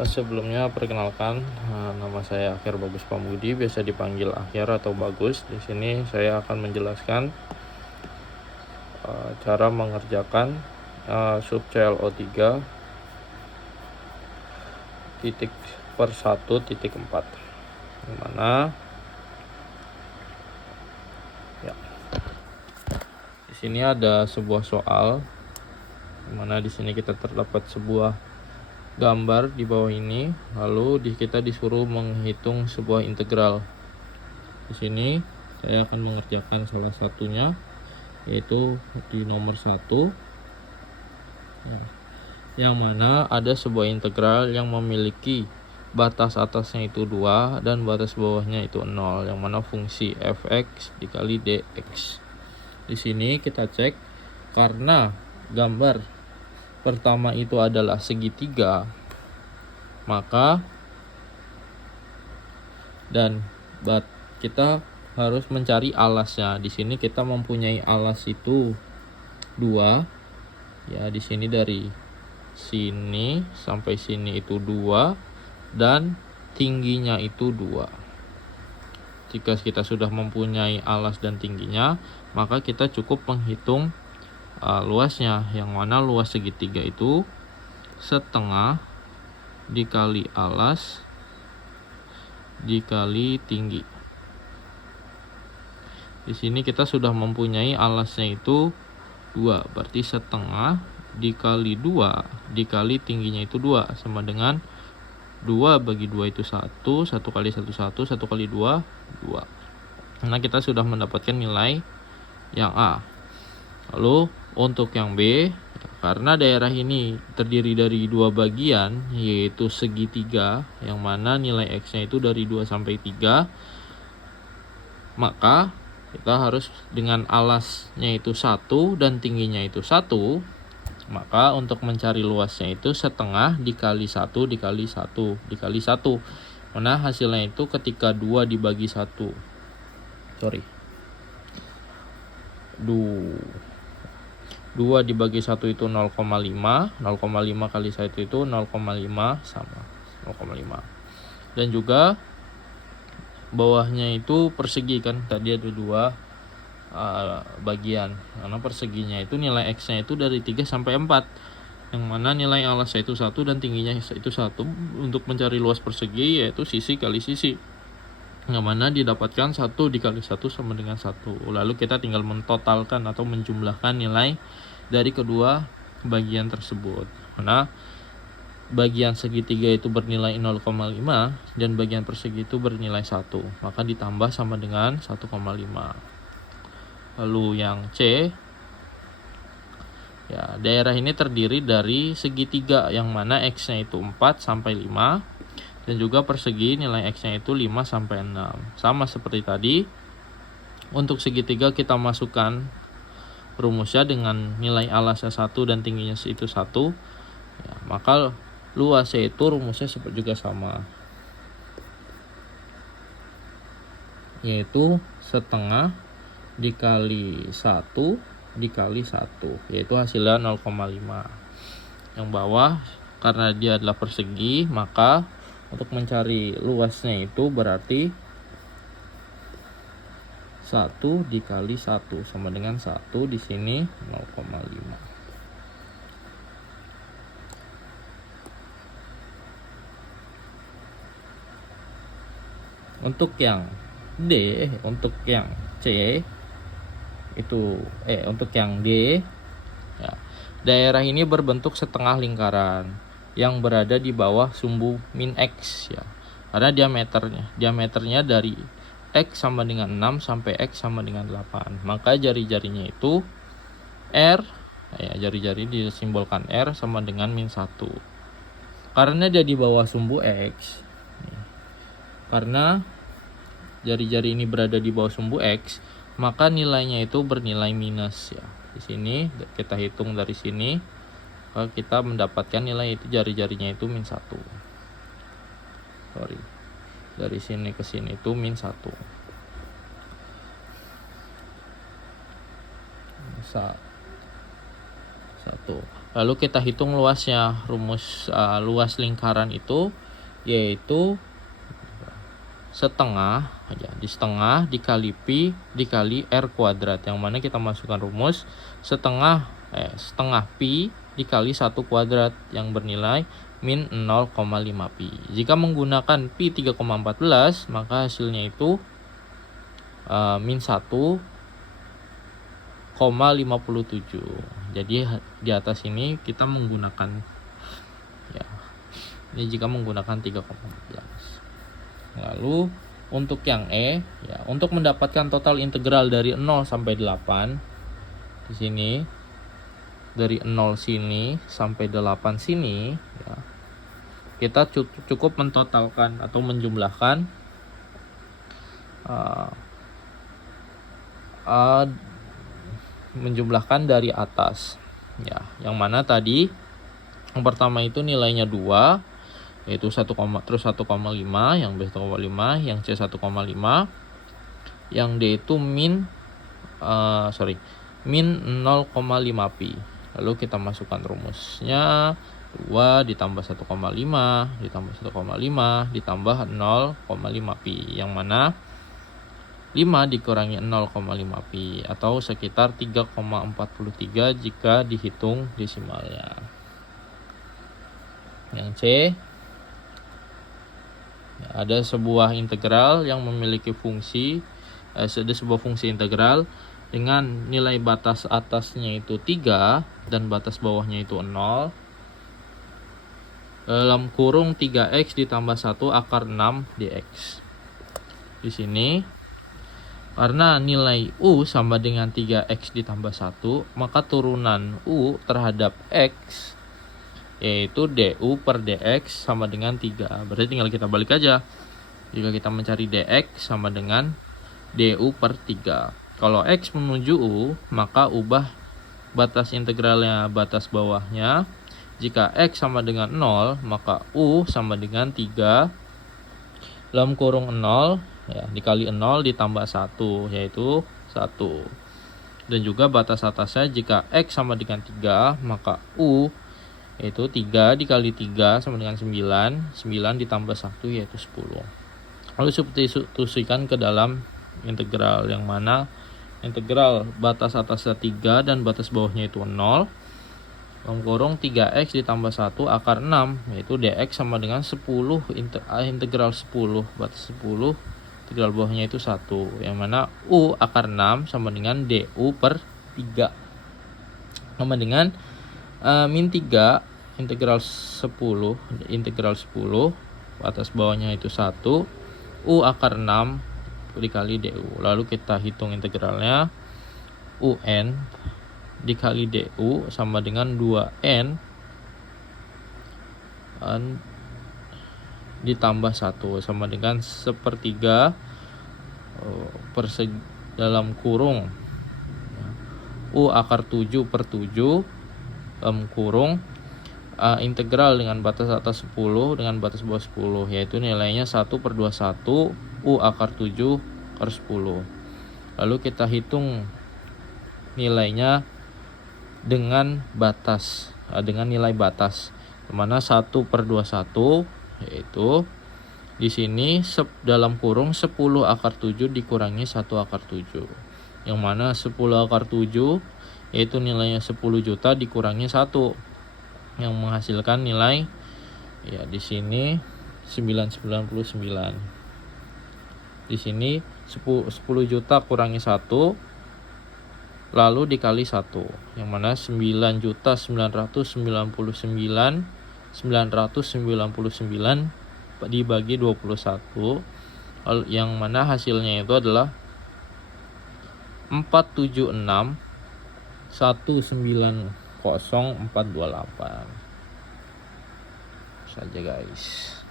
Sebelumnya perkenalkan, nama saya Akhir Bagus Pambudi, biasa dipanggil Akhir atau Bagus. Di sini saya akan menjelaskan cara mengerjakan sub CLO3 titik per 1.4, dimana ya, di sini ada sebuah soal, dimana di sini kita terdapat sebuah gambar di bawah ini, lalu kita disuruh menghitung sebuah integral. Di sini saya akan mengerjakan salah satunya, yaitu di nomor 1, yang mana ada sebuah integral yang memiliki batas atasnya itu 2 dan batas bawahnya itu 0, yang mana fungsi fx dikali dx. Di sini kita cek, karena gambar pertama itu adalah segitiga, maka kita harus mencari alasnya. Di sini kita mempunyai alas itu 2. Ya, di sini dari sini sampai sini itu 2 dan tingginya itu 2. Jika kita sudah mempunyai alas dan tingginya, maka kita cukup menghitung luasnya, yang mana luas segitiga itu setengah dikali alas dikali tinggi. Di sini kita sudah mempunyai alasnya itu 2, berarti setengah dikali 2 dikali tingginya itu 2 sama dengan 2 bagi 2 itu 1, 1 kali 1 1, 1 kali 2 2. Karena kita sudah mendapatkan nilai yang A. Lalu untuk yang B, karena daerah ini terdiri dari 2 bagian, yaitu segitiga, yang mana nilai X-nya itu dari 2 sampai 3, maka kita harus dengan alasnya itu 1 dan tingginya itu 1, maka untuk mencari luasnya itu setengah dikali 1 dikali 1 dikali 1. Mana hasilnya itu ketika 2 dibagi 1. 2 dibagi 1 itu 0,5. 0,5 kali 1 itu 0,5 sama 0,5. Dan juga bawahnya itu persegi, kan tadi ada 2 bagian, karena perseginya itu nilai X-nya itu dari 3 sampai 4, yang mana nilai alasnya itu 1 dan tingginya itu 1. Untuk mencari luas persegi yaitu sisi kali sisi, yang mana didapatkan 1 dikali 1 sama dengan 1. Lalu kita tinggal mentotalkan atau menjumlahkan nilai dari kedua bagian tersebut. Karena bagian segitiga itu bernilai 0,5 dan bagian persegi itu bernilai 1, maka ditambah sama dengan 1,5. Lalu yang C, ya, daerah ini terdiri dari segitiga, yang mana X-nya itu 4 sampai 5, dan juga persegi nilai X-nya itu 5 sampai 6. Sama seperti tadi, untuk segitiga kita masukkan rumusnya dengan nilai alasnya 1 dan tingginya itu 1, ya, maka luasnya itu rumusnya juga sama, yaitu setengah dikali 1 dikali 1, yaitu hasilnya 0,5. Yang bawah, karena dia adalah persegi, maka untuk mencari luasnya itu berarti 1 dikali 1 sama dengan 1, di sini 0,5. Untuk yang D, untuk yang C itu untuk yang D, ya, daerah ini berbentuk setengah lingkaran yang berada di bawah sumbu min X, ya, karena diameternya dari X sama dengan 6 sampai X sama dengan 8, maka jari-jarinya itu R, ya, jari-jari disimbolkan R sama dengan min 1. Karena dia di bawah sumbu X, karena jari-jari ini berada di bawah sumbu X, maka nilainya itu bernilai minus, ya. Di sini kita hitung dari sini, maka kita mendapatkan nilai itu jari-jarinya itu min 1. Dari sini ke sini itu min 1. Lalu kita hitung luasnya. Rumus luas lingkaran itu yaitu setengah aja, di setengah dikali pi dikali r kuadrat, yang mana kita masukkan rumus setengah pi dikali 1 kuadrat yang bernilai min 0,5 pi. Jika menggunakan pi 3,14 maka hasilnya itu min 1,57. Jadi di atas ini kita menggunakan ya, ini jika menggunakan 3,14. Lalu untuk yang E ya, untuk mendapatkan total integral dari 0 sampai 8 di sini, dari 0 sini sampai 8 sini ya, kita cukup mentotalkan atau menjumlahkan dari atas ya, yang mana tadi yang pertama itu nilainya 2 yaitu 1, terus 1,5, yang B 1,5, yang C 1,5, yang D itu min 0,5 pi. Lalu kita masukkan rumusnya 2 ditambah 1,5 ditambah 1,5 ditambah 0,5 pi, yang mana 5 dikurangi 0,5 pi atau sekitar 3,43 jika dihitung desimalnya. Yang C, ada sebuah integral yang memiliki fungsi ada sebuah fungsi integral dengan nilai batas atasnya itu 3 dan batas bawahnya itu 0. Dalam kurung 3x ditambah 1 akar 6 dx. Di sini karena nilai u sama dengan 3x ditambah 1, maka turunan u terhadap x yaitu du per dx sama dengan 3. Berarti tinggal kita balik aja. Jika kita mencari dx sama dengan du per 3. Kalau x menuju u, maka ubah batas integralnya batas bawahnya. Jika x sama dengan 0, maka u sama dengan 3 dalam kurung 0 ya, dikali 0 ditambah 1 yaitu 1. Dan juga batas atasnya jika x sama dengan 3, maka u yaitu 3 dikali 3 sama dengan 9, 9 ditambah 1 yaitu 10. Lalu substitusikan ke dalam integral, yang mana integral batas atasnya 3 dan batas bawahnya itu 0. Dalam kurung 3x ditambah 1 akar 6 yaitu dx sama dengan 10 integral 10 batas 10 integral bawahnya itu 1, yang mana u akar 6 sama dengan du per 3 sama dengan min 3 integral 10 batas bawahnya itu 1 u akar 6 dikali du. Lalu kita hitung integralnya, un dikali du sama dengan 2n ditambah 1 sama dengan 1/3 dalam kurung u akar 7 per 7 dalam kurung integral dengan batas atas 10 dengan batas bawah 10, yaitu nilainya 1/21 u akar 7 per 10. Lalu kita hitung nilainya dengan batas, dengan nilai batas, mana 1/21 yaitu di sini dalam kurung 10 akar 7 dikurangi 1 akar 7, yang mana 10 akar 7 yaitu nilainya 10 juta dikurangi 1, yang menghasilkan nilai ya di sini 999. Di sini 10 juta kurangi 1 lalu dikali 1, yang mana 9.999.999 dibagi 21, yang mana hasilnya itu adalah 476.190.428 saja guys.